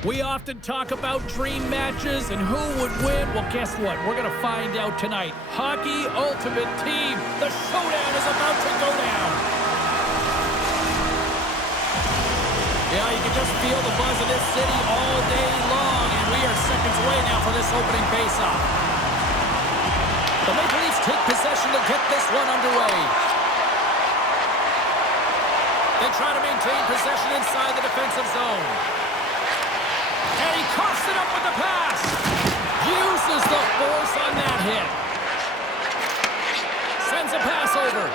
We often talk about dream matches and who would win. Well, guess what? We're going to find out tonight. Hockey Ultimate Team. The showdown is about to go down. Yeah, you can just feel the buzz of this city all day long, and we are seconds away now for this opening faceoff. The Maple Leafs take possession to get this one underway. They try to maintain possession inside the defensive zone. And he coughs it up with the pass. Uses the force on that hit. Sends a pass over.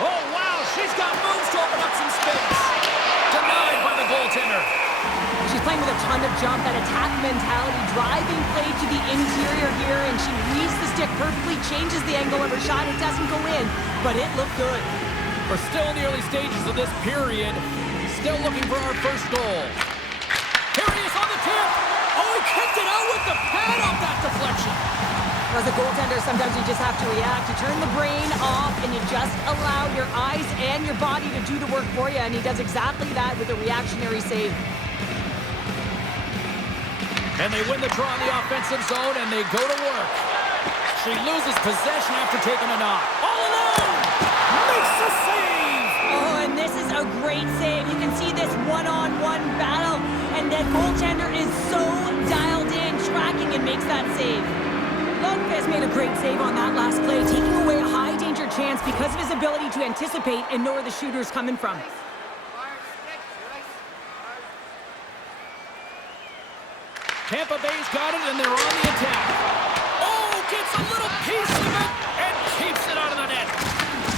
Oh, wow, she's got moves to open up some space. Denied by the goaltender. She's playing with a ton of jump, that attack mentality, driving play to the interior here, and she reads the stick perfectly, changes the angle of her shot. It doesn't go in, but it looked good. We're still in the early stages of this period. Still looking for our first goal. Here he is on the tip. Oh, he kicked it out with the pad off that deflection. As a goaltender, sometimes you just have to react. You turn the brain off, and you just allow your eyes and your body to do the work for you, and he does exactly that with a reactionary save. And they win the draw in the offensive zone, and they go to work. She loses possession after taking a knock. All alone! Makes the save! Oh, and this is a great save. You can see this one-on-one battle, and the goaltender is so dialed in, tracking, and makes that save. Lundqvist made a great save on that last play, taking away a high-danger chance because of his ability to anticipate and know where the shooter's coming from. Tampa Bay's got it, and they're on the attack. Oh, gets a little piece of it and keeps it out of the net.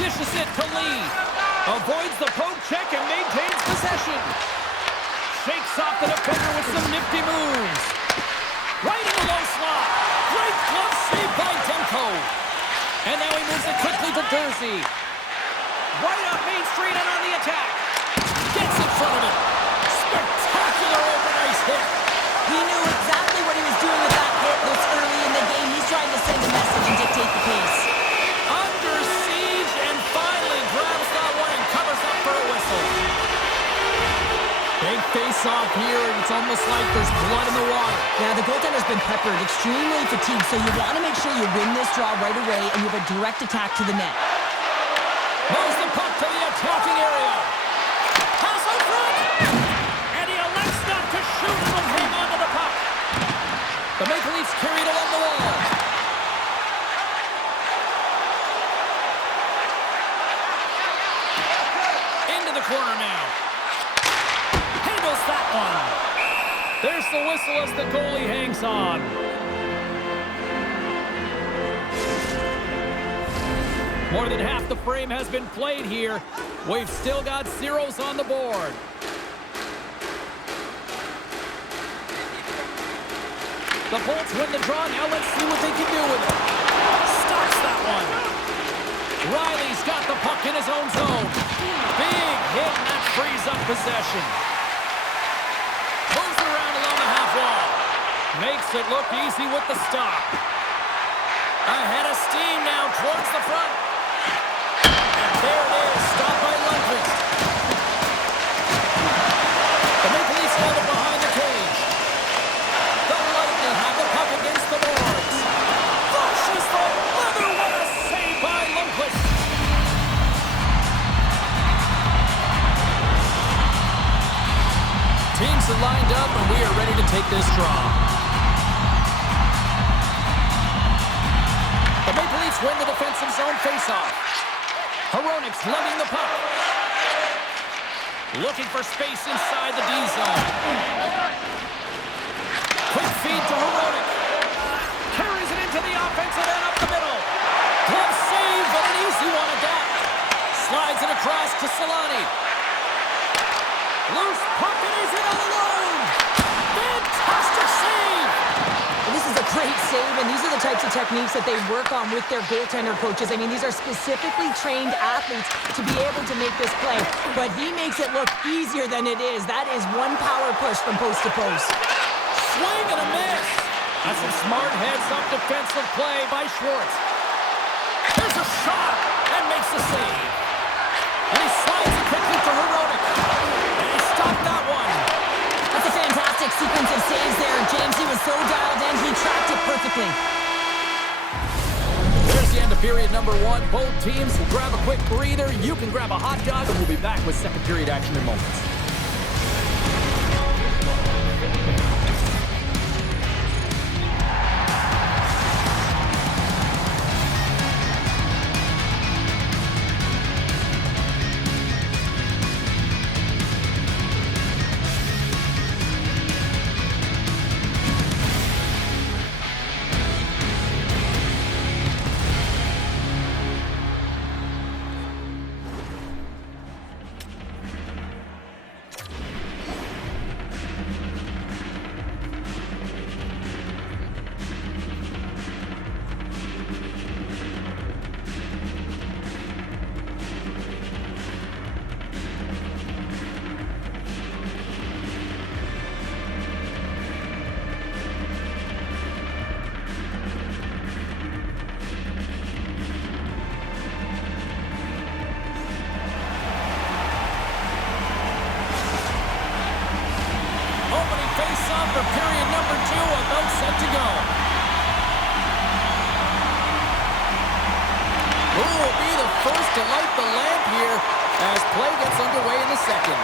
Dishes it to Lee. Avoids the poke check and maintains possession. Shakes off the defender with some nifty moves. Right in the low slot. Great glove save by Demko. And now he moves it quickly to Jersey. Right up Main Street and on the attack. Gets in front of it. Spectacular over-ice hit. He knew exactly what he was doing with that hit this early in the game. He's trying to send a message and dictate the pace. Under siege and finally grabs that one and covers up for a whistle. Big face-off here, and it's almost like there's blood in the water. Yeah, the goaltender's been peppered, extremely fatigued, so you want to make sure you win this draw right away and you have a direct attack to the net. Moves the puck to the attacking area. Pass out front! And he elects not to shoot and will hang on to the puck. The Maple Leafs carry it along the wall. Into the corner now. Handles that one. There's the whistle as the goalie hangs on. More than half the frame has been played here. We've still got zeros on the board. The Bolts win the draw. Now let's see what they can do with it. Stops that one. Riley's got the puck in his own zone. Big hit, and that frees up possession. Moves it around along the half wall. Makes it look easy with the stop. Ahead of steam now towards the front. And there it is, stopped by Lundqvist. The Maple Leafs have it behind the cage. The Lightning have the puck against the boards. Flushes the leather. What a save by Lundqvist. Teams are lined up, and we are ready to take this draw. The Maple Leafs win the defensive zone faceoff. Hronik's lugging the puck. Looking for space inside the D zone. Quick feed to Hronik. Carries it into the offensive end up the middle. Glove save, but an easy one at that. Slides it across to Solani. Loose puck, and he's in all alone. Fantastic save. This is a great save, and these are the types of techniques that they work on with their goaltender coaches. I mean, these are specifically trained athletes to be able to make this play, but he makes it look easier than it is. That is one power push from post to post. Swing and a miss. That's some smart heads-up defensive play by Schwartz. There's a shot and makes the save. And he slides it quickly to Hronik. And he stopped that one. That's a sequence of saves there. James, he was so dialed in, he tracked it perfectly. There's the end of period number one. Both teams will grab a quick breather. You can grab a hot dog, and we'll be back with second period action in moments. Face-off for period number two, about set to go. Who will be the first to light the lamp here as play gets underway in the second?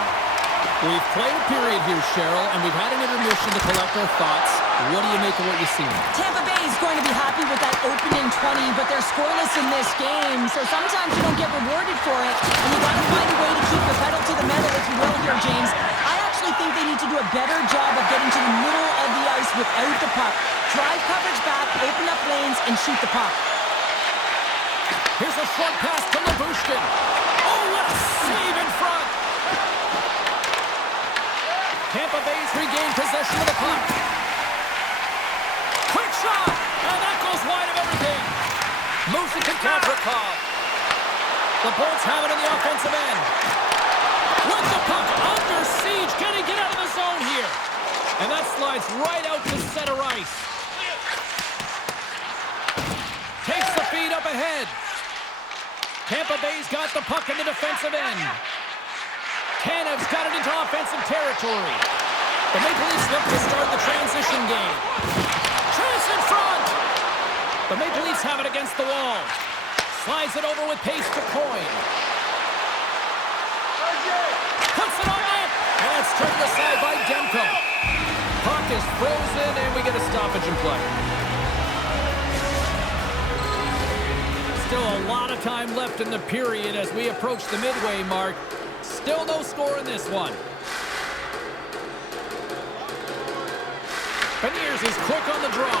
We've played a period here, Cheryl, and we've had an intermission to collect our thoughts. What do you make of what you've seen? Tampa Bay is going to be happy with that opening 20, but they're scoreless in this game, so sometimes you don't get rewarded for it, and you got to find a way to keep the pedal to the metal, if you will here, James. I actually think they need to do a better job of getting to the middle of the ice without the puck. Drive coverage back, open up lanes, and shoot the puck. Here's a short pass to Labushkin. Oh, what a save in front! Tampa Bay's regained possession of the puck. Quick shot! And that goes wide of everything. Moves it to Gavrikov. The Bolts have it in the offensive end. With the puck under siege. Can he get out of the zone here? And that slides right out to center ice. Takes the feed up ahead. Tampa Bay's got the puck in the defensive end. Canev's got it into offensive territory. The Maple Leafs look to start the transition game. Chase in front! The Maple Leafs have it against the wall. Slides it over with pace to Coyne. Puts it on net! And it's turned aside by Demko. Puck is frozen, and we get a stoppage in play. Still a lot of time left in the period as we approach the midway mark. Still no score in this one. Beniers is quick on the draw.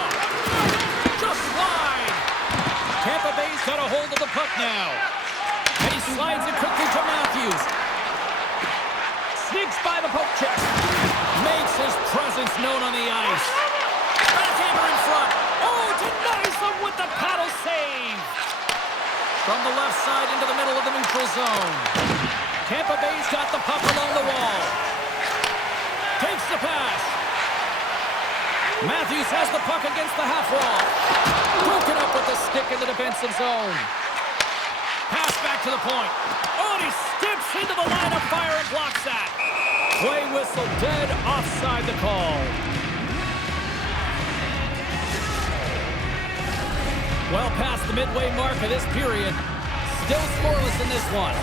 Just wide. Tampa Bay's got a hold of the puck now. And he slides it quickly to Matthews. Sneaks by the poke check. Makes his presence known on the ice. Backhander in front. Oh, denies them with the paddle save. From the left side into the middle of the neutral zone. Tampa Bay's got the puck along the wall. Takes the pass. Matthews has the puck against the half wall. Broken up with the stick in the defensive zone. Pass back to the point. Oh, and he steps into the line of fire and blocks that. Play whistle dead, offside the call. Well past the midway mark of this period. Still scoreless in this one.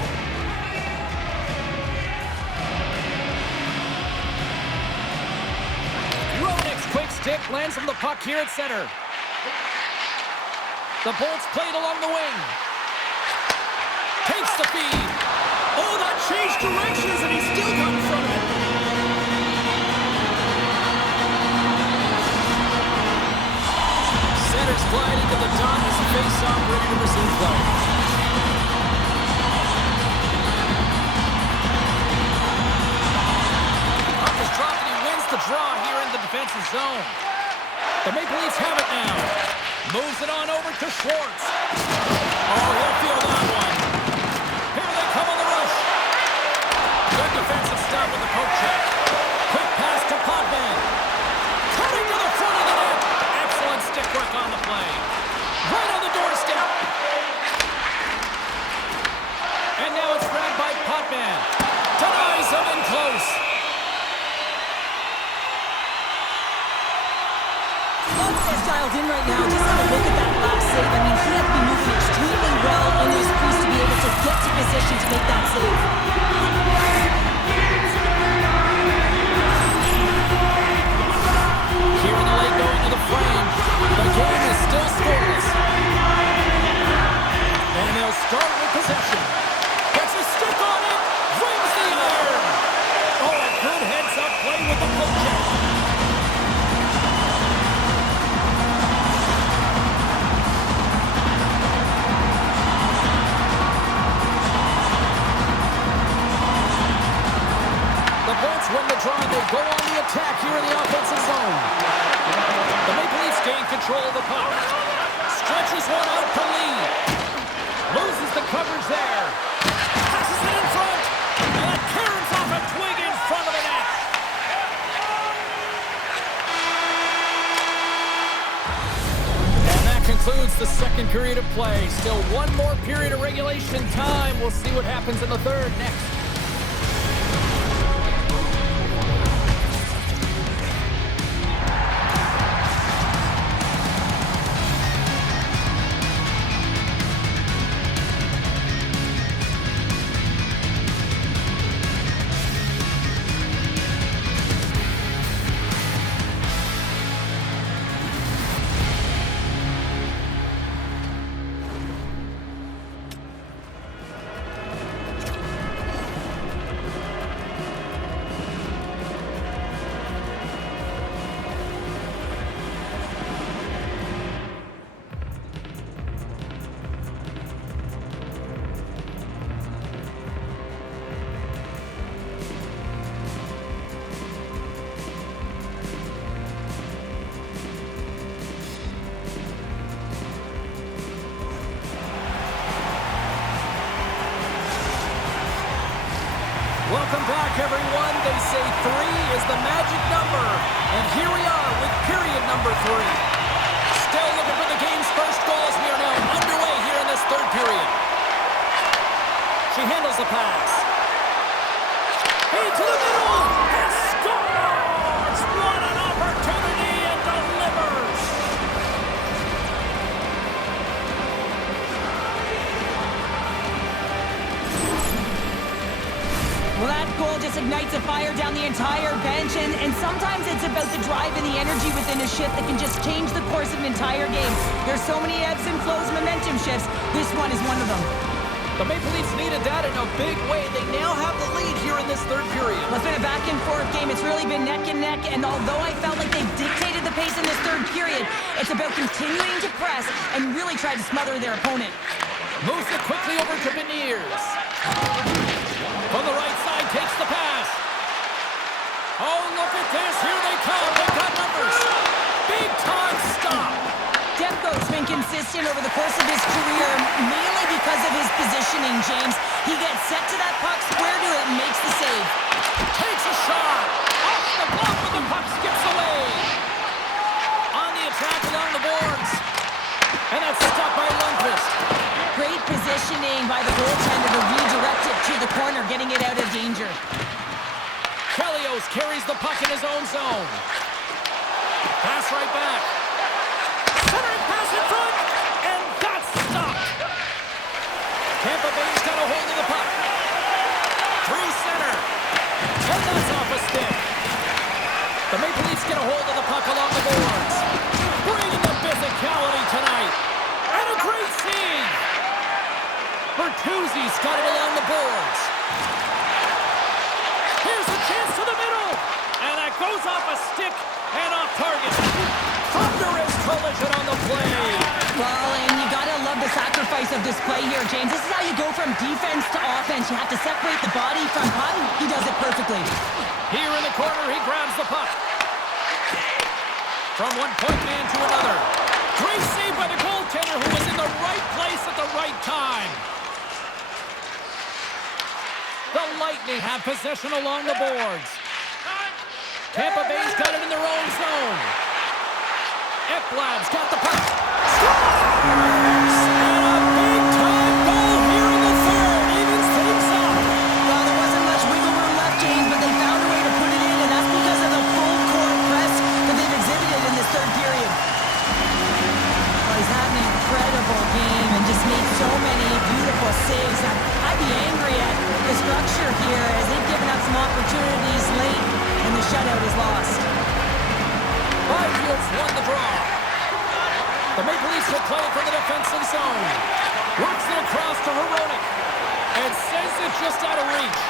Quick stick lands from the puck here at center. The Bolts played along the wing. Takes the feed. Oh, that changed directions, and he still got in front of it. Centers glide into the dot as the face-off ready to resume play. Puck is dropped, and he wins the draw here in the defensive zone. The Maple Leafs have it now. Moves it on over to Schwartz. Oh, he'll feel that one. Here they come on the rush. Good defensive stop with the poke check. Quick pass to Potvin. Cutting to the front of the net. Excellent stick work on the play. Right on the doorstep. And now it's grabbed by Potvin. Denies him in close. control of the puck. Stretches one out to Lee. Loses the coverage there. Passes it in front. And that caroms off a twig in front of the net. And that concludes the second period of play. Still one more period of regulation time. We'll see what happens in the third next. Welcome back, everyone. They say 3 is the magic number. And here we are with period number 3. Still looking for the game's first goals. We are now underway here in this third period. She handles the pass. Into the middle. And scores! What an opportunity and delivers. Well, that goal just ignites a fire down the entire bench, and sometimes it's about the drive and the energy within a shift that can just change the course of an entire game. There's so many ebbs and flows, momentum shifts. This one is one of them. The Maple Leafs needed that in a big way. They now have the lead here in this third period. Well, it's been a back-and-forth game. It's really been neck and neck, and although I felt like they've dictated the pace in this third period, it's about continuing to press and really try to smother their opponent. Moves it quickly over to Beniers. From the right side, takes the pass. Oh, look at this. Here they come. They've got numbers. Big time stop. Demko's been consistent over the course of his career, mainly because of his positioning, James. He gets set to that puck, square to it, and makes the save. Takes a shot. Off the glove, but the puck skips away. On the attack along the boards. And that's stopped by Lundqvist. Great positioning by the goaltender to redirect it to the corner, getting it out of danger. Chelios carries the puck in his own zone. Pass right back. Centering pass in front, and that's stopped. Tampa Bay's got a hold of the puck. Through center. And that's off a stick. The Maple Leafs get a hold of the puck along the boards. Bringing the physicality tonight. And a great save. Bertuzzi's got it along the boards. Here's a chance to the middle. And that goes off a stick and off target. Thunderous collision on the play. Well, and you gotta love the sacrifice of this play here, James. This is how you go from defense to offense. You have to separate the body from puck. He does it perfectly. Here in the corner, he grabs the puck. From one point man to another. Great save by the goaltender, who was in the right place at the right time. The Lightning have possession along the boards. Tampa Bay's got it in their own zone. Ekblad's got the puck. Scores! And a big-time goal here in the third. Evens things up. Well, there wasn't much wiggle room left, James, but they found a way to put it in, and that's because of the full-court press that they've exhibited in this third period. Well, he's had an incredible game and just made so many beautiful saves. I'd be angry at the structure here as they've given up some opportunities late, and the shutout is lost. Byfield's won the draw. The Maple Leafs will play from the defensive zone. Works it across to Hronek. And sends it just out of reach.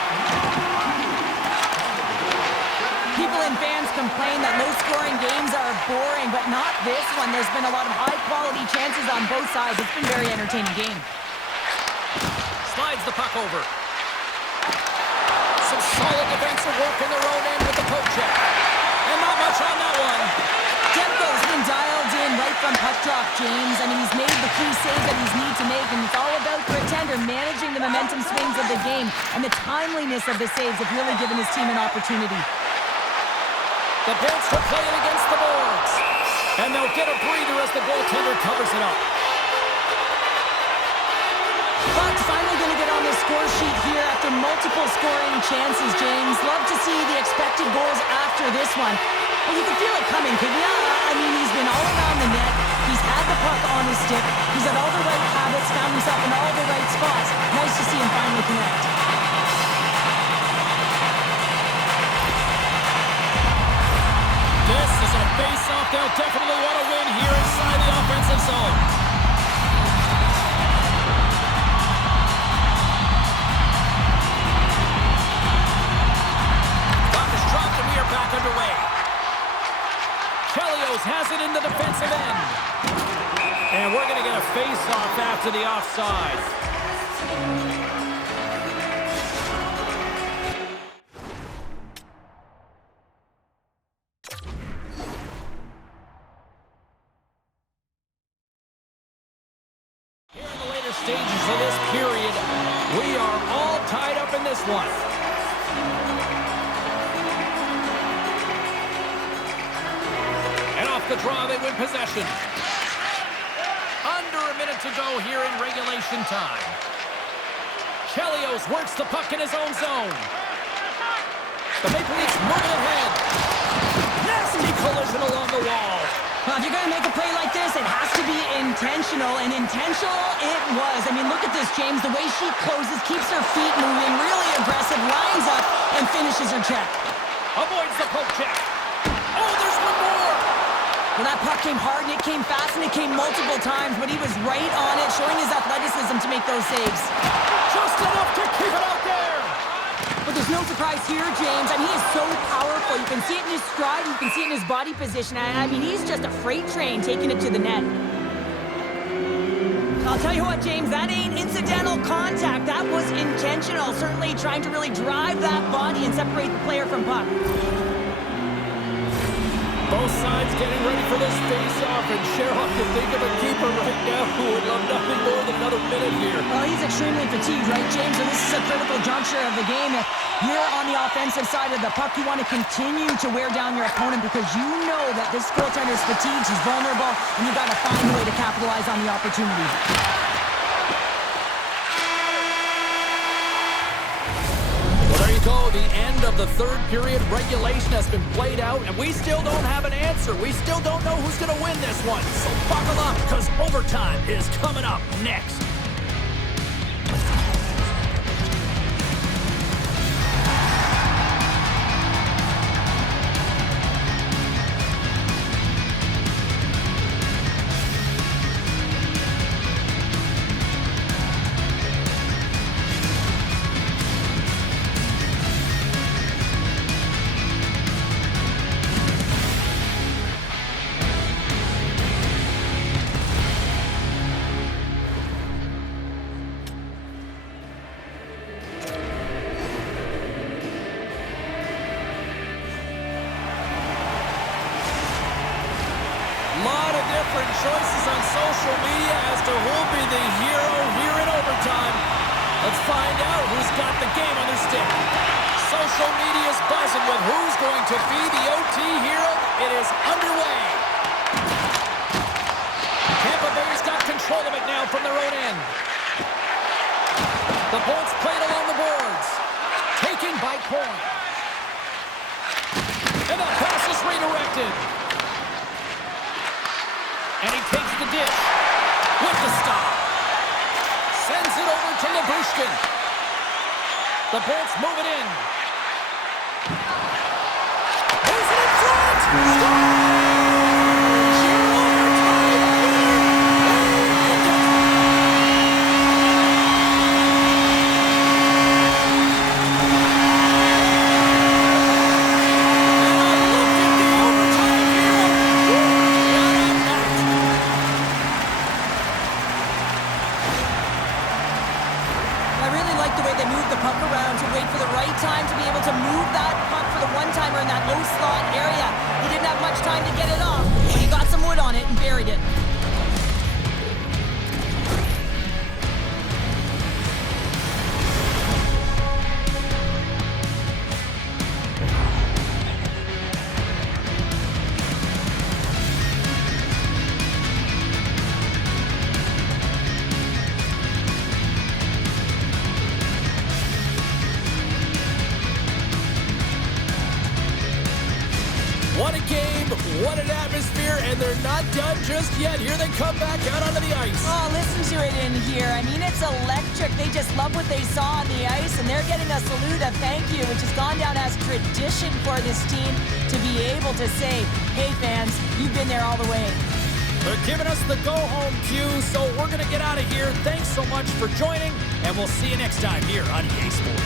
People and fans complain that low-scoring games are boring, but not this one. There's been a lot of high-quality chances on both sides. It's been a very entertaining game. Slides the puck over. Some solid defensive work in their own end with the poke check. And not much on that one. Demko's been dialed in right from puck drop, James. I mean, he's made the key save that he's need to make, and it's all about for a tender managing the momentum swings of the game, and the timeliness of the saves have really given his team an opportunity. The Bolts will play it against the boards, and they'll get a breather as the goaltender covers it up. Buck's finally going to get on the score sheet here after multiple scoring chances, James. Love to see the expected goals after this one. Well, you can feel it coming, couldn't you? I mean, he's been all around the net. He's had the puck on his stick. He's had all the right habits, found himself in all the right spots. Nice to see him finally connect. This is a face-off they'll definitely want to win here inside the offensive zone. Back underway. Chelios has it in the defensive end. And we're going to get a face-off after the offside. Here in the later stages of this period, we are all tied up in this one. The draw, they win possession. Under a minute to go here in regulation time. Chelios works the puck in his own zone. The Maple Leafs moving ahead. Nasty collision along the wall. Well, if you're going to make a play like this, it has to be intentional, and intentional it was. I mean, look at this, James. The way she closes, keeps her feet moving, really aggressive, lines up, and finishes her check. Avoids the poke check. Oh, there's one more. Well, that puck came hard, and it came fast, and it came multiple times, but he was right on it, showing his athleticism to make those saves. Just enough to keep it out there. But there's no surprise here, James. I mean, he is so powerful. You can see it in his stride, you can see it in his body position. I mean, he's just a freight train taking it to the net. I'll tell you what, James, that ain't incidental contact. That was intentional, certainly trying to really drive that body and separate the player from puck. Both sides getting ready for this face-off, and Cheryl can think of a keeper right now who would love nothing more than another minute here. Well, he's extremely fatigued, right, James? So this is a critical juncture of the game. If you're on the offensive side of the puck, you want to continue to wear down your opponent because you know that this goaltender is fatigued, he's vulnerable, and you've got to find a way to capitalize on the opportunity. Go. The end of the third period. Regulation has been played out, and we still don't have an answer. We still don't know who's going to win this one. So buckle up, because overtime is coming up next. Choices on social media as to who'll be the hero here in overtime. Let's find out who's got the game on their stick. Social media's buzzing with who's going to be the OT hero. It is underway. Tampa Bay's got control of it now from their own end. The Bolts played along the boards. Taken by Coyne. And the pass is redirected. And he takes the dish with the stop. Sends it over to Labushkin. The Bolts move it in. Moves it in front. Score! Time to be able to move that puck for the one-timer in that low slot area. He didn't have much time to get it off, but he got some wood on it and buried it. What a game, what an atmosphere, and they're not done just yet. Here they come back out onto the ice. Oh, listen to it in here. I mean, it's electric. They just love what they saw on the ice, and they're getting a salute, a thank you, which has gone down as tradition for this team to be able to say, hey, fans, you've been there all the way. They're giving us the go-home cue, so we're going to get out of here. Thanks so much for joining, and we'll see you next time here on EA Sports.